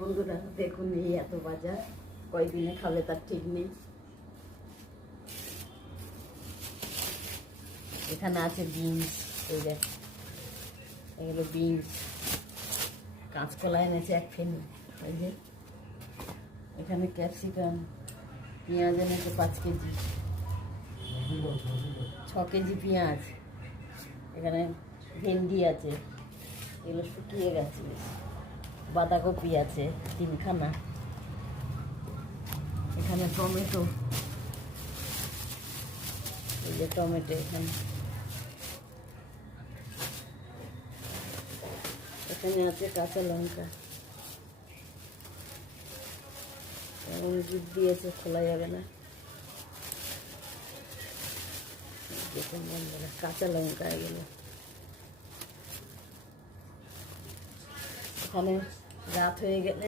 বন্ধুরা দেখুন, এই এত বাজার কয়দিনে খাবে তার ঠিক নেই। এখানে আছে বিনস, এই দেখ এগুলো বিনস। কাঁচকলা এনেছে এক ফেনি, ওই যে এখানে ক্যাপসিকাম, পেঁয়াজ এনেছে 5 কেজি, 6 কেজি পেঁয়াজ। এখানে ভেন্ডি আছে, এগুলো শুকিয়ে গেছে। বাঁধাকপি আছে 3খানা। এখানে টমেটো, এই যে টমেটো এখানে। এখানে আছে কাঁচা লঙ্কা, এমন জিপ দিয়েছে, খোলা যাবে না। দেখুন বন্ধুরা, কাঁচা লঙ্কা এগুলো। এখানে রাত হয়ে গেলে